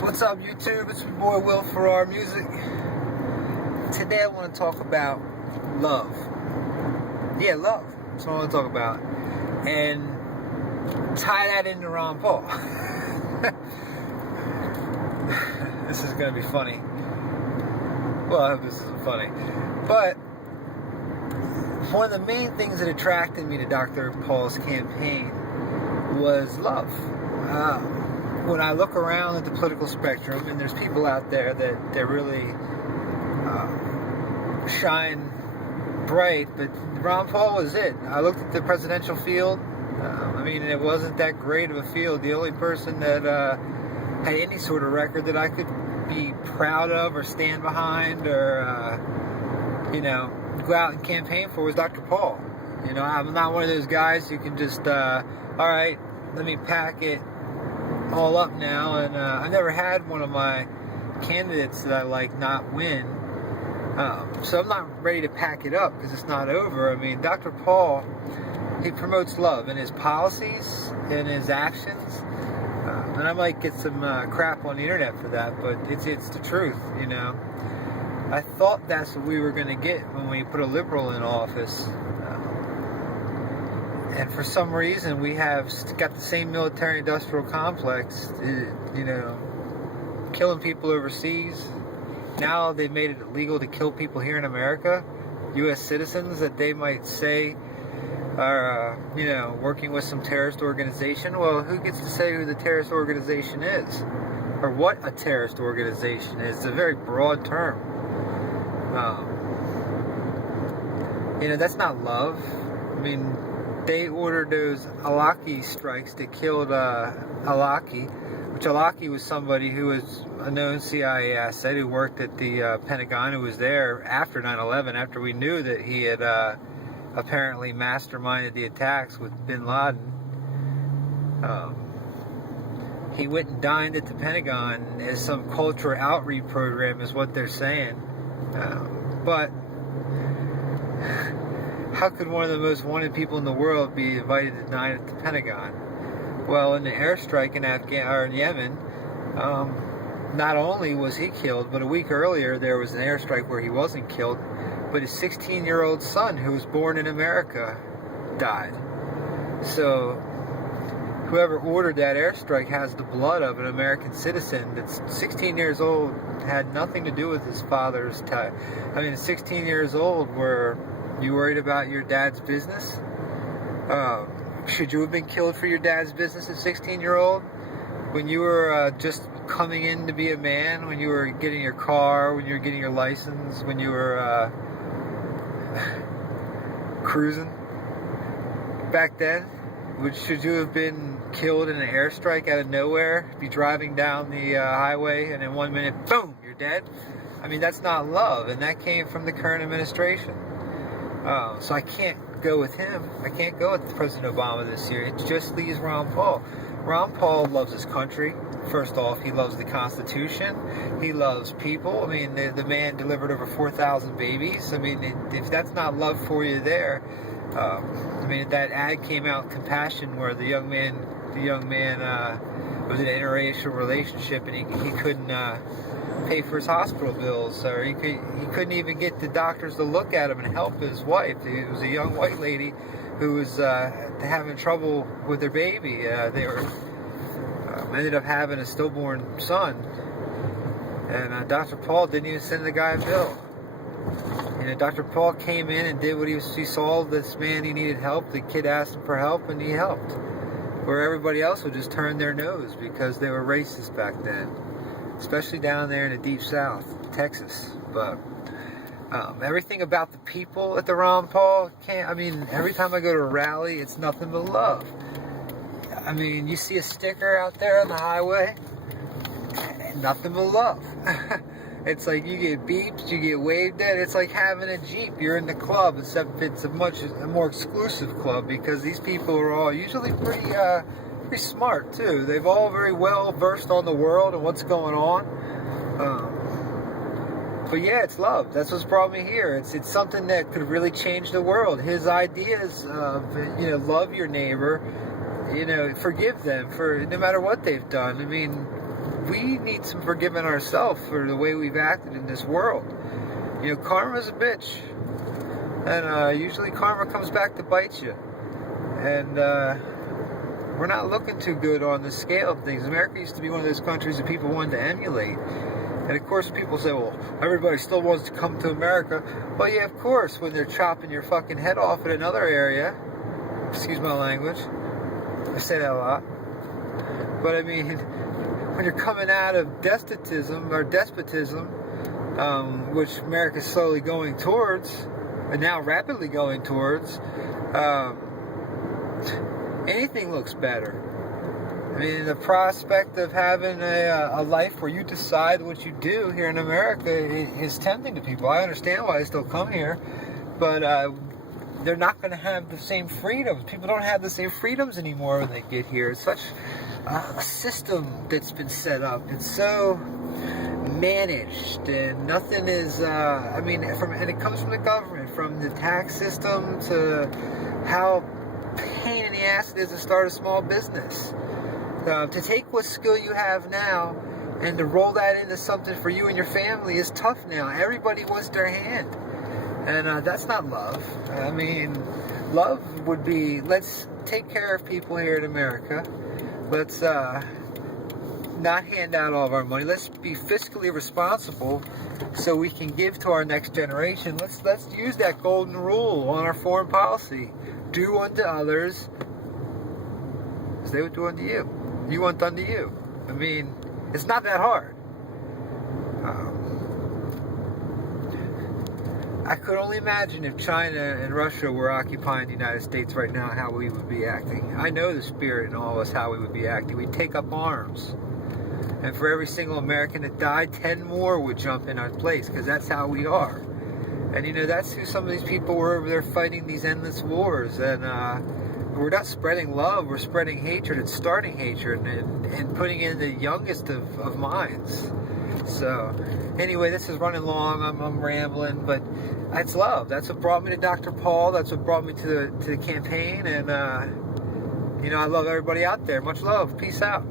What's up, YouTube? It's your boy Will Farrar Music. Today I want to talk about love. Yeah, love. That's what I want to talk about. And tie that into Ron Paul. This is going to be funny. Well, I hope this isn't funny. But one of the main things that attracted me to Dr. Paul's campaign was love. When I look around at the political spectrum, and there's people out there that really shine bright, but Ron Paul was it. I looked at the presidential field. It wasn't that great of a field. The only person that had any sort of record that I could be proud of or stand behind or, go out and campaign for was Dr. Paul. I'm not one of those guys who can just, all right, let me pack it all up now, and I never had one of my candidates that I like not win, so I'm not ready to pack it up because it's not over. Dr. Paul, he promotes love in his policies, in his actions, and I might get some crap on the internet for that, but it's the truth. I thought that's what we were going to get when we put a liberal in office. And for some reason, we have got the same military-industrial complex, killing people overseas. Now they've made it illegal to kill people here in America, U.S. citizens that they might say are, working with some terrorist organization. Well, who gets to say who the terrorist organization is? Or what a terrorist organization is? It's a very broad term. That's not love. They ordered those Al-Awlaki strikes that killed Al-Awlaki, which Al-Awlaki was somebody who was a known CIA asset who worked at the Pentagon, who was there after 9/11, after we knew that he had apparently masterminded the attacks with bin Laden. He went and dined at the Pentagon as some cultural outreach program is what they're saying. But how could one of the most wanted people in the world be invited to dine at the Pentagon? Well, in the airstrike in Yemen, not only was he killed, but a week earlier there was an airstrike where he wasn't killed, but his 16-year-old son, who was born in America, died. So whoever ordered that airstrike has the blood of an American citizen that's 16 years old, had nothing to do with his father's tie. 16 years old, were you worried about your dad's business? Should you have been killed for your dad's business at 16-year-old? When you were just coming in to be a man, when you were getting your car, when you were getting your license, when you were cruising back then? Should you have been killed in an airstrike out of nowhere? Be driving down the highway and in 1 minute, boom, you're dead? That's not love, and that came from the current administration. So I can't go with him. I can't go with President Obama this year. It just leaves Ron Paul. Ron Paul loves his country. First off, he loves the Constitution. He loves people. The man delivered over 4,000 babies. If that's not love for you there, that ad came out, Compassion, where the young man was in an interracial relationship and he couldn't pay for his hospital bills, or he couldn't even get the doctors to look at him and help his wife. It was a young white lady who was having trouble with their baby. They were ended up having a stillborn son, and Dr. Paul didn't even send the guy a bill. Dr. Paul came in and did what he saw this man, he needed help. The kid asked him for help, and he helped. Where everybody else would just turn their nose because they were racist back then, especially down there in the deep south, Texas. But everything about the people at the Ron Paul every time I go to a rally, it's nothing but love. You see a sticker out there on the highway, nothing but love. It's like you get beeped, you get waved at. It's like having a Jeep. You're in the club, except it's a more exclusive club because these people are all usually pretty smart too. They've all very well versed on the world and what's going on. But yeah, it's love. That's what's brought me here. It's something that could really change the world. His ideas of love your neighbor, forgive them for no matter what they've done. we need some forgiving ourselves for the way we've acted in this world. You know, karma's a bitch. And usually karma comes back to bite you. And we're not looking too good on the scale of things. America used to be one of those countries that people wanted to emulate. And of course people say, well, everybody still wants to come to America. Well, yeah, of course, when they're chopping your fucking head off in another area. Excuse my language. I say that a lot. But I mean, when you're coming out of despotism, which America's slowly going towards, and now rapidly going towards, anything looks better. I mean, the prospect of having a life where you decide what you do here in America is tempting to people. I understand why they still come here, but they're not going to have the same freedoms. People don't have the same freedoms anymore when they get here. It's such a system that's been set up. It's so managed, and nothing is, and it comes from the government, from the tax system to how pain in the ass it is to start a small business. To take what skill you have now and to roll that into something for you and your family is tough now. Everybody wants their hand. And that's not love. I mean, love would be, let's take care of people here in America. Let's not hand out all of our money. Let's be fiscally responsible so we can give to our next generation. Let's use that golden rule on our foreign policy. Do unto others as they would do unto you. You want done to you. I mean, it's not that hard. I could only imagine if China and Russia were occupying the United States right now, how we would be acting. I know the spirit in all of us, how we would be acting. We'd take up arms. And for every single American that died, 10 more would jump in our place, because that's how we are. And, you know, that's who some of these people were over there fighting these endless wars. And we're not spreading love, we're spreading hatred and starting hatred and putting in the youngest of minds. So, anyway, this is running long, I'm rambling, but that's love. That's what brought me to Dr. Paul, that's what brought me to the campaign, and, you know, I love everybody out there. Much love. Peace out.